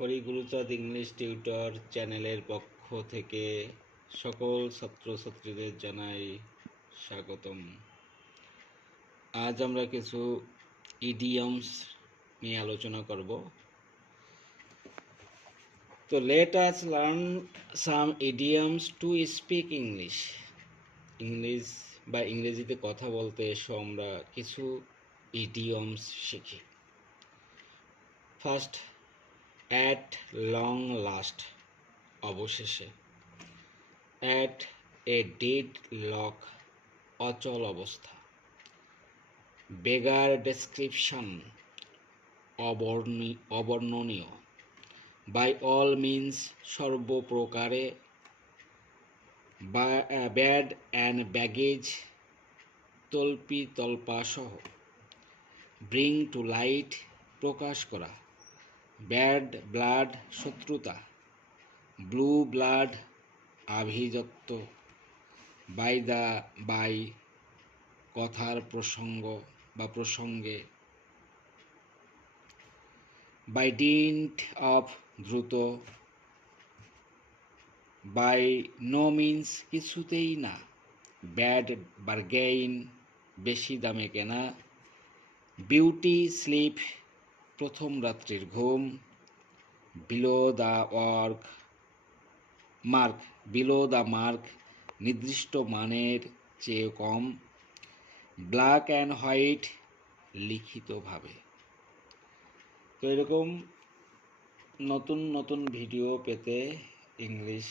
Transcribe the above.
Hariguruchand English tutor চ্যানেলের পক্ষ থেকে সকল ছাত্রছাত্রীদের জানাই স্বাগতম। আজ আমরা কিছু ইডিয়মস নিয়ে আলোচনা করব। তো let us learn some idioms to speak English. ইংরেজিতে কথা বলতে এসো আমরা কিছু ইডিয়মস শিখি। ফার্স্ট, অ্যাট লং লাস্ট, অবশেষে। অ্যাট এ ডেড লক, অচল অবস্থা। বেগার ডেসক্রিপশন, অবর্ণনীয়। বাই অল মিনস, সর্বপ্রকারে। ব্যাড অ্যান্ড ব্যাগেজ, তল্পি তল্পাসহ। ব্রিং টু লাইট, প্রকাশ করা। ব্যাড ব্লাড, শত্রুতা। ব্লু ব্লাড, আভিজাত্য। বাই, কথার প্রসঙ্গ বা প্রসঙ্গে। বাই ডিন্ট অফ, দ্রুত। বাই নো মিন্স, কিছুতেই না। ব্যাড বার্গেইন, বেশি দামে কেনা। বিউটি স্লিপ, প্রথম রাত্রির ঘুম। বিলো দ্য মার্ক, নির্দিষ্ট মানের চেয়ে কম। ব্ল্যাক অ্যান্ড হোয়াইট, লিখিতভাবে। তো এরকম নতুন নতুন ভিডিও পেতে ইংলিশ